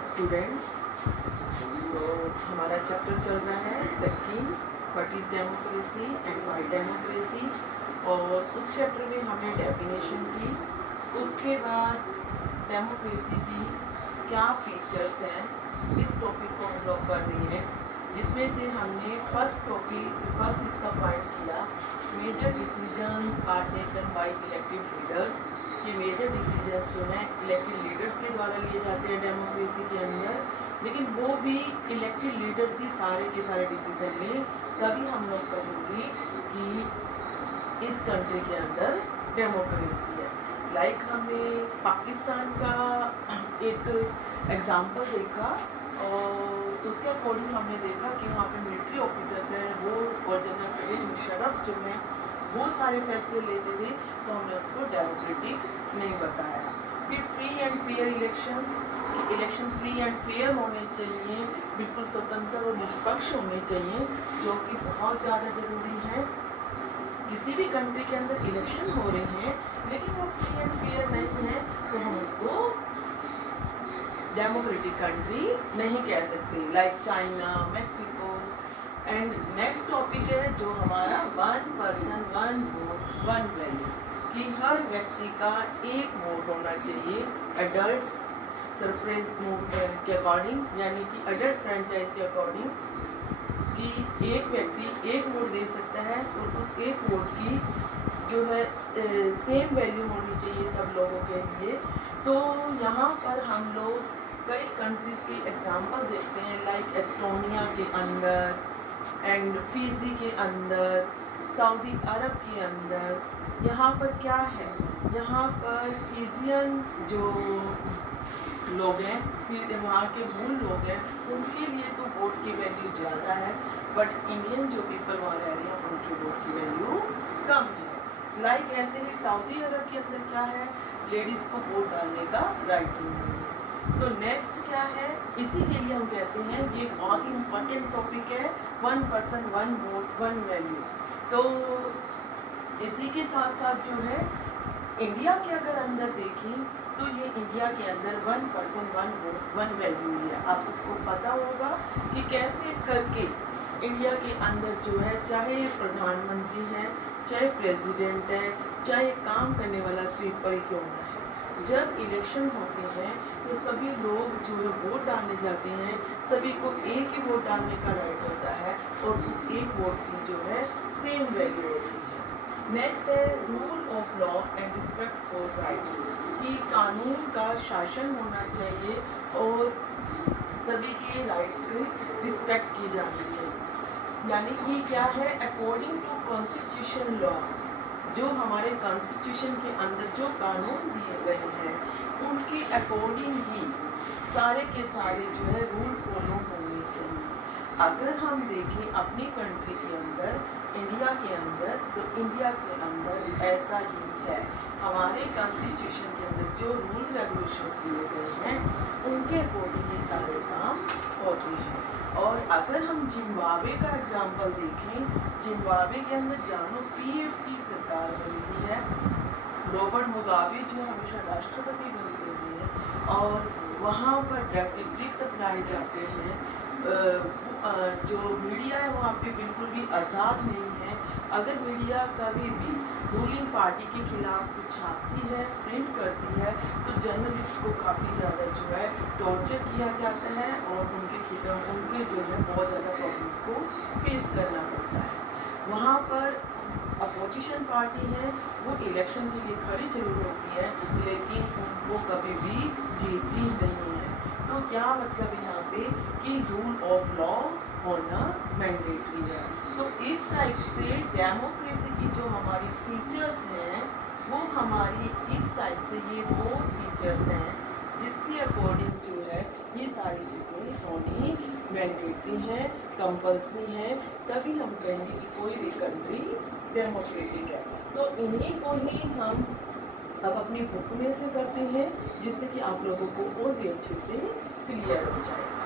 Students, तो हमारा chapter चल रहा है second, what is democracy and why democracy. और उस चैप्टर में हमने डेफिनेशन की, उसके बाद डेमोक्रेसी की क्या फीचर्स हैं, इस टॉपिक को हम लोग कर रही हैं, जिसमें से हमने फर्स्ट इसका पॉइंट किया, major decisions are taken by elected leaders. कि मेजर डिसीजंस जो हैं इलेक्टेड लीडर्स के द्वारा लिए जाते हैं डेमोक्रेसी के अंदर, लेकिन वो भी इलेक्टेड लीडर्स ही सारे के सारे डिसीजन लें, तभी हम लोग कहेंगे कि इस कंट्री के अंदर डेमोक्रेसी है। लाइक हमने पाकिस्तान का एक एग्जाम्पल देखा और उसके अकॉर्डिंग हमने देखा कि वहाँ पे मिलिट्री ऑफिसर्स हैं, वो और जनरल परवेज मुशर्रफ जो हैं वो सारे फैसले लेते थे, तो हमने उसको डेमोक्रेटिक नहीं बताया। फिर फ्री एंड फेयर इलेक्शंस, कि इलेक्शन फ्री एंड फेयर होने चाहिए, बिल्कुल स्वतंत्र और निष्पक्ष होने चाहिए, जो कि बहुत ज़्यादा ज़रूरी है। किसी भी कंट्री के अंदर इलेक्शन हो रहे हैं लेकिन वो फ्री एंड फेयर नहीं है, तो हम उसको डेमोक्रेटिक कंट्री नहीं कह सकते। Like China, Mexico. And next topic है जो हमारा one person one vote one value, कि हर व्यक्ति का एक वोट होना चाहिए एडल्ट सरप्राइज के अकॉर्डिंग, यानी कि एडल्ट फ्रेंचाइज के अकॉर्डिंग, कि एक व्यक्ति एक वोट दे सकता है और उस एक वोट की जो है सेम वैल्यू होनी चाहिए सब लोगों के लिए। तो यहाँ पर हम लोग कई कंट्रीज की एग्जांपल देखते हैं, लाइक एस्टोनिया के अंदर एंड फिजी के अंदर, सऊदी अरब के अंदर। यहाँ पर क्या है, यहाँ पर फिजियन जो लोग हैं, वहाँ के मूल लोग हैं, उनके लिए तो वोट की वैल्यू ज़्यादा है, बट इंडियन जो पीपल वहाँ रह रहे हैं उनकी वोट की वैल्यू कम है। लाइक ऐसे ही सऊदी अरब के अंदर क्या है, लेडीज़ को वोट डालने का राइट नहीं है। तो नेक्स्ट क्या है, इसी के लिए हम कहते हैं ये बहुत ही इम्पोर्टेंट टॉपिक है, one person one vote one value. तो इसी के साथ साथ जो है इंडिया के अगर अंदर देखें तो ये इंडिया के अंदर one person one vote one value है। आप सबको पता होगा कि कैसे करके इंडिया के अंदर जो है, चाहे प्रधानमंत्री है, चाहे प्रेसिडेंट है, चाहे काम करने वाला स्वीपर ही क्यों ना है, जब इलेक्शन होते हैं तो सभी लोग जो है वोट डालने जाते हैं, सभी को एक ही वोट डालने का राइट होता है और उस एक वोट की जो है सेम वैल्यू होती है। नेक्स्ट है rule of law and respect for rights, कि कानून का शासन होना चाहिए और सभी के राइट्स की रिस्पेक्ट की जानी चाहिए। यानी कि क्या है, अकॉर्डिंग टू कॉन्स्टिट्यूशन लॉ, जो हमारे कॉन्स्टिट्यूशन के अंदर जो कानून दिए गए हैं उनके अकॉर्डिंग ही सारे के सारे जो है रूल फॉलो होने चाहिए। अगर हम देखें अपनी कंट्री के अंदर, इंडिया के अंदर, तो इंडिया के अंदर ऐसा ही है, हमारे कॉन्स्टिट्यूशन के अंदर जो रूल्स रेगुलेशंस दिए गए हैं उनके अकॉर्डिंग ही सारे काम होते हैं। और अगर हम जिम्बाब्वे का एग्जाम्पल देखें, जिम्बाब्वे के अंदर जानो PFP सरकार बनती है, रॉबर्ट मुगाबे जो हमेशा राष्ट्रपति बनते हैं और वहाँ पर डेमोक्रेटिक्स अपनाए जाते हैं। जो मीडिया है वहाँ पे बिल्कुल भी आज़ाद नहीं है। अगर मीडिया कभी भी रूलिंग पार्टी के खिलाफ कुछ छापती है, प्रिंट करती है, तो जर्नलिस्ट को काफ़ी ज़्यादा जो है टॉर्चर किया जाता है और उनके जो है बहुत ज़्यादा प्रॉब्लम्स को फेस करना पड़ता है। वहाँ पर अपोजिशन पार्टी है, वो इलेक्शन के लिए खड़ी जरूर होती है लेकिन वो कभी भी जीतती नहीं है। तो क्या मतलब यहाँ पे कि रूल ऑफ लॉ होना मैंडेटरी है। तो इस टाइप से डेमोक्रेसी की जो हमारी फीचर्स हैं वो हमारी इस टाइप से ये 4 फीचर्स हैं, जिसके अकॉर्डिंग जो है ये सारी चीज़ें होनी मैंडेटरी हैं, कंपल्सरी हैं, तभी हम कहेंगे कि कोई भी कंट्री डेमोक्रेटिक है। तो इन्हीं को ही हम अब अपनी बुक में से करते हैं, जिससे कि आप लोगों को और भी अच्छे से क्लियर हो जाएगा।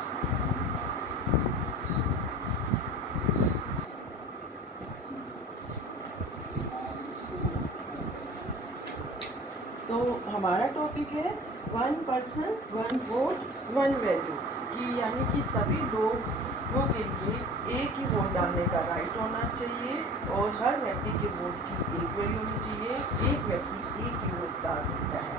तो हमारा हमारा टॉपिक है one person one vote one value कि यानी कि सभी लोगों के लिए एक ही वोट डालने का राइट होना चाहिए और हर व्यक्ति के वोट की एक वैल्यू होनी चाहिए। एक व्यक्ति एक ही वोट डाल सकता है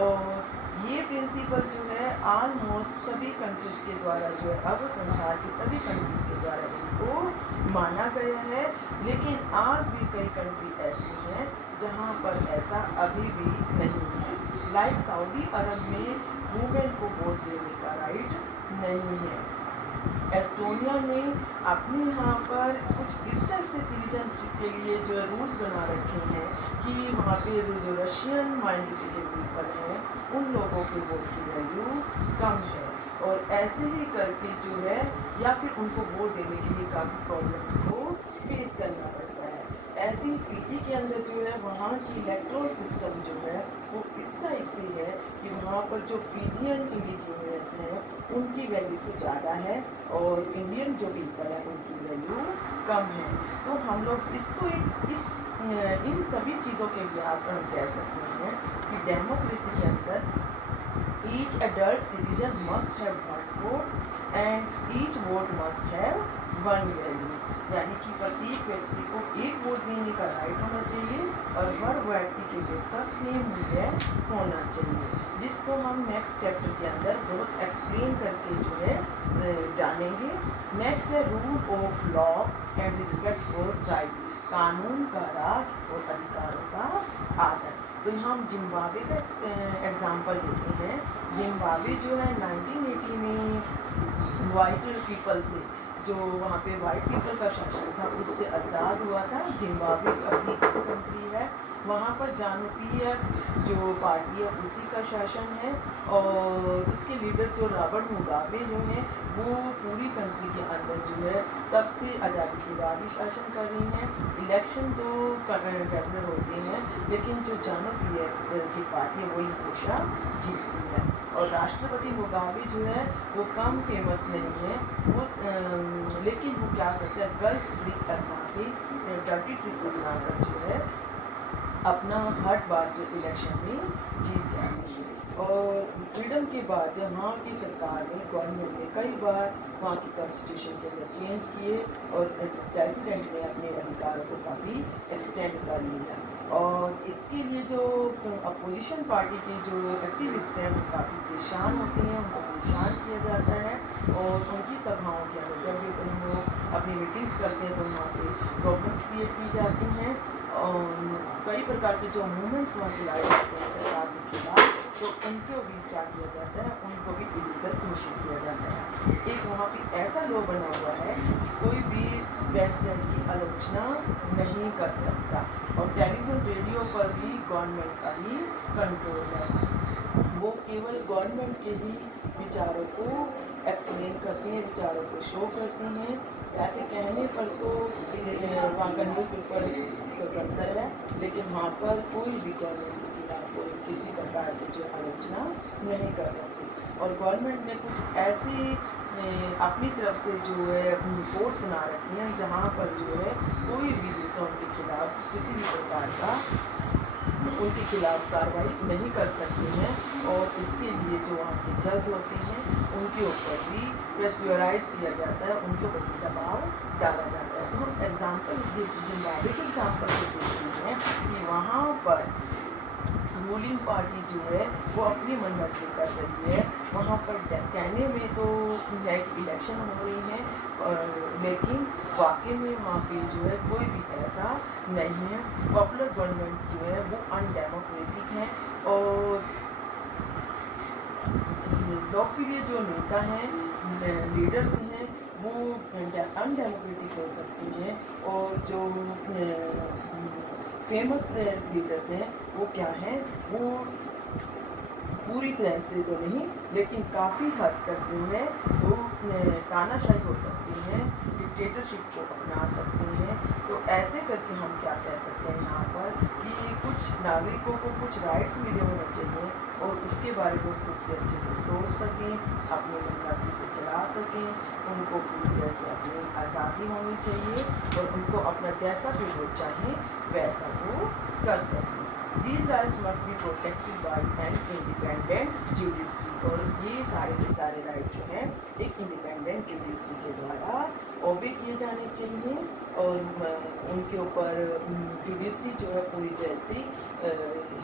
और ये प्रिंसिपल जो है ऑलमोस्ट सभी कंट्रीज़ के द्वारा जो है अब संसार के सभी कंट्रीज़ के द्वारा इनको माना गया है। लेकिन आज भी कई कंट्री ऐसी हैं जहाँ पर ऐसा अभी भी नहीं है। लाइक सऊदी अरब में वुमेन को वोट देने का राइट नहीं है। एस्टोनिया ने अपने यहाँ पर कुछ इस टाइप से सिटीजनशिप के लिए जो रूल्स बना रखे हैं कि वहाँ पे जो रशियन माइनॉरिटी के पीपल हैं उन लोगों के वोट की वैल्यू कम है और ऐसे ही करके जो है या फिर उनको वोट देने के लिए काफ़ी प्रॉब्लम्स को फेस करना पड़ता है। ऐसे ही पीजी के अंदर जो है वहाँ की इलेक्ट्रोल सिस्टम जो है वो इस टाइप से है कि वहाँ पर जो फिजियन इंडिजिनियस हैं उनकी वैल्यू तो ज़्यादा है और इंडियन जो पीपल है उनकी वैल्यू कम है। तो हम लोग इसको इन सभी चीज़ों के लिए आप हम कह सकते हैं कि डेमोक्रेसी के अंदर each adult citizen must have one vote and each vote must have one value, यानी कि प्रत्येक व्यक्ति को एक वोट देने का राइट होना चाहिए और हर व्यक्ति के वोट का सेम मूल्य होना चाहिए, जिसको हम नेक्स्ट चैप्टर के अंदर बहुत एक्सप्लेन करके जो है जानेंगे। नेक्स्ट है rule of law and respect for right, कानून का राज और अधिकारों का आदर। तो हम जिम्बाब्वे का एग्जाम्पल देते हैं। जिम्बाब्वे जो है 1980 में वाइट पीपल से जो वहाँ पे वाइट पीपल का शासन था उससे आज़ाद हुआ था। जिम्बाब्वे अपनी कंट्री है, वहाँ पर जानु पीएफ जो पार्टी है उसी का शासन है और उसके लीडर जो रॉबर्ट मुगाबे जो हैं वो पूरी कंट्री के अंदर जो है तब से आज़ादी के बाद ही शासन कर रही हैं। इलेक्शन तो रेगुलर होते हैं लेकिन जो जानु पीएफ की पार्टी है वही हमेशा जीतती है और राष्ट्रपति मुगाबे जो है वो कम फेमस नहीं है वो लेकिन वो क्या करते हैं गलत ट्रिक अपना के डर्टी ट्रिक्स अपना कर जो है अपना हर बार जो इलेक्शन में जीत जाती है। और फ्रीडम के बाद जब वहाँ की सरकार ने गवर्नमेंट ने कई बार वहाँ की कॉन्स्टिट्यूशन के अंदर चेंज किए और प्रेसिडेंट ने अपने अधिकारों को काफ़ी एक्सटेंड कर लिया और इसके लिए जो अपोजिशन पार्टी के जो एक्टिविस्ट हैं वो काफ़ी परेशान होते हैं, उनको परेशान किया जाता है और उनकी सभाओं के अंदर जब भी वो अपनी मीटिंग्स करते हैं तो वहाँ पे प्रॉब्लम्स क्रिएट की जाती हैं और कई प्रकार के जो मूवमेंट्स वहाँ चलाए जाते हैं सरकार के खिलाफ तो उनको भी क्या किया जाता है, उनको भी इलीगल घोषित किया जाता है। एक वहाँ पे ऐसा लॉ बना हुआ है कि कोई भी प्रेसिडेंट की आलोचना नहीं कर सकता और टेलीविज़न रेडियो पर भी गवर्नमेंट का ही कंट्रोल है। वो केवल गवर्नमेंट के ही विचारों को एक्सप्लेन करते हैं, विचारों को शो करते हैं। ऐसे कहने पर तो वहाँ का न्यूज़ पेपर स्वतंत्र है लेकिन वहाँ पर कोई भी गवर्नमेंट के खिलाफ कोई किसी प्रकार की जो आलोचना नहीं कर सकती और गवर्नमेंट ने कुछ ऐसी अपनी तरफ से जो है कोर्ट्स बना रखी हैं जहाँ पर जो है कोई भी दूसरों के खिलाफ किसी भी प्रकार का उनके खिलाफ कार्रवाई नहीं कर सकते हैं और इसके लिए जो वहाँ के जज होते हैं उनके ऊपर भी प्रेशराइज किया जाता है, उनके ऊपर भी दबाव डाला जाता है। तो हम एग्जाम्पल जिम्बाब्वे के एग्जाम्पल से देखते हैं कि वहाँ पर रूलिंग पार्टी जो है वो अपनी मनमर्जी कर रही है। वहाँ पर कहने में तो है कि इलेक्शन हो रही है लेकिन वाकई में वहाँ पे जो है कोई भी ऐसा नहीं है। पॉपुलर गवर्नमेंट जो है वो अनडेमोक्रेटिक है और लोकप्रिय जो नेता हैं लीडर्स हैं वो अनडेमोक्रेटिक हो सकती हैं और जो फेमस लीडर्स हैं वो क्या हैं, वो पूरी तरह से तो नहीं लेकिन काफ़ी हद तक जो है वो तानाशाही हो सकती हैं, डिक्टेटरशिप को अपना सकते हैं। तो ऐसे करके हम क्या कह सकते हैं यहाँ पर कि कुछ नागरिकों को कुछ राइट्स मिले होने चाहिए और उसके बारे में खुद से अच्छे से सोच सकें, अपनी मनमर्जी से चला सकें, उनको पूरी तरह से अपनी आज़ादी होनी चाहिए और उनको अपना जैसा भी वो चाहें वैसा वो कर सकें। These rights must be protected by an independent judiciary. और ये सारे के सारे राइट जो हैं एक इंडिपेंडेंट जुडिशरी के द्वारा ओबे किए जाने चाहिए और उनके ऊपर जुडिशरी जो है पूरी तरह से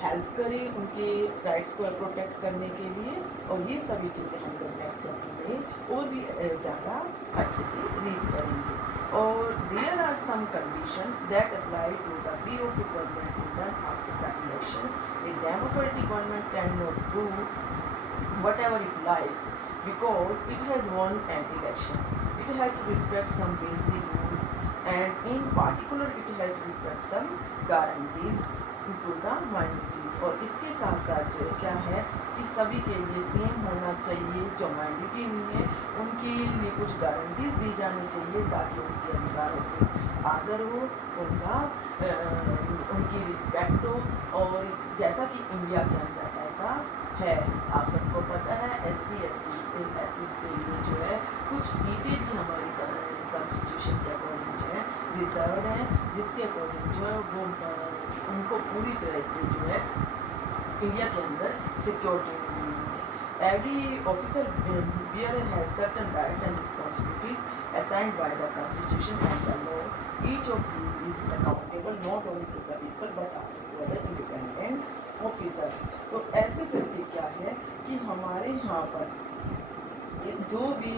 हेल्प करे उनके राइट्स को प्रोटेक्ट करने के लिए। और ये सभी चीज़ें हम लोग नेक्स्ट चैप्टर में और भी ज़्यादा अच्छे से रीड करेंगे। और there are some condition that apply to the POP government done after the election. A democratic government cannot do whatever it likes because it has won an election. It has to respect some basic rules and in particular it has to respect some guarantees to the minorities. और इसके साथ साथ जो क्या है कि सभी के लिए सेम होना चाहिए, जो माइनॉरिटी नहीं है उनके लिए कुछ गारंटीज दी जानी चाहिए ताकि उनके अधिकारों को आदर हो, उनकी रिस्पेक्ट हो। और जैसा कि इंडिया के अंदर ऐसा है, आप सबको पता है ST SC के लिए जो है कुछ सीटें भी हमारी कॉन्स्टिट्यूशन के अकॉर्डिंग जो है रिजर्व है, जिसके अकॉर्डिंग जो है वो उनको पूरी तरह से जो है इंडिया के अंदर सिक्योरिटी मिली है। Every officer bearer has certain rights and responsibilities assigned by the Constitution and the law. Each of these is accountable not only to the people but also to other independent officers. तो ऐसे करके क्या है कि हमारे यहाँ पर जो भी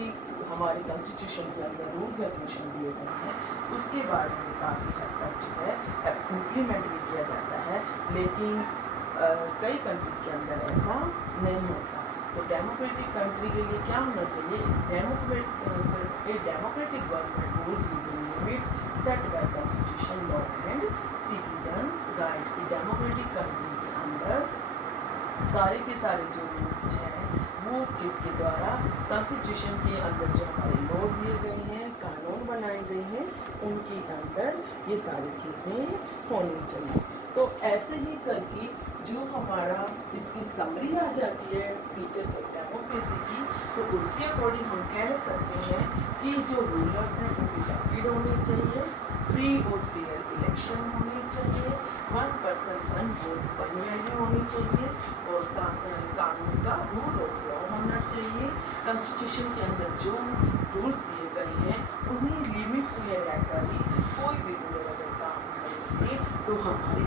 हमारे कॉन्स्टिट्यूशन के अंदर रूल्स रेगुलेशन दिए गए हैं उसके बारे में काफ़ी हद तक जो है इम्प्लीमेंट भी किया जाता है, लेकिन कई कंट्रीज़ के अंदर ऐसा नहीं होता। तो डेमोक्रेटिक कंट्री के लिए क्या होना चाहिए? Democratic government rules within limits set bye constitution law and citizens right. Democratic country के अंदर सारे के सारे जो रूल्स हैं वो किसके द्वारा, कॉन्स्टिट्यूशन के अंदर जो हमारे लॉ दिए गए हैं, कानून बनाए गए हैं, उनके अंदर ये सारी चीज़ें होनी चाहिए। तो ऐसे ही करके जो हमारा इसकी समरी आ जाती है फीचर्स ऑफ डेमोक्रेसी की, तो उसके अकॉर्डिंग हम कह सकते हैं कि जो रूलर्स हैं वो इलेक्टेड होने चाहिए, फ्री और फेयर इलेक्शन होने चाहिए, 1 person 1 vote 1 वैल्यू होनी चाहिए और कानून का रूल ऑफ लॉ होना चाहिए। कॉन्स्टिट्यूशन के अंदर जो रूल्स दिए गए हैं उन्हीं लिमिट्स में रहकर ही कोई भी रूल अगर काम करेंगे तो हमारी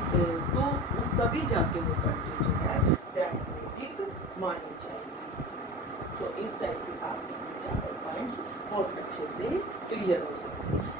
तो उस तभी जाके वो कंट्री जो है डेमोक्रेटिक मानी जाएगी। तो इस टाइप से आपके चारों पॉइंट्स बहुत अच्छे से क्लियर हो सकते हैं।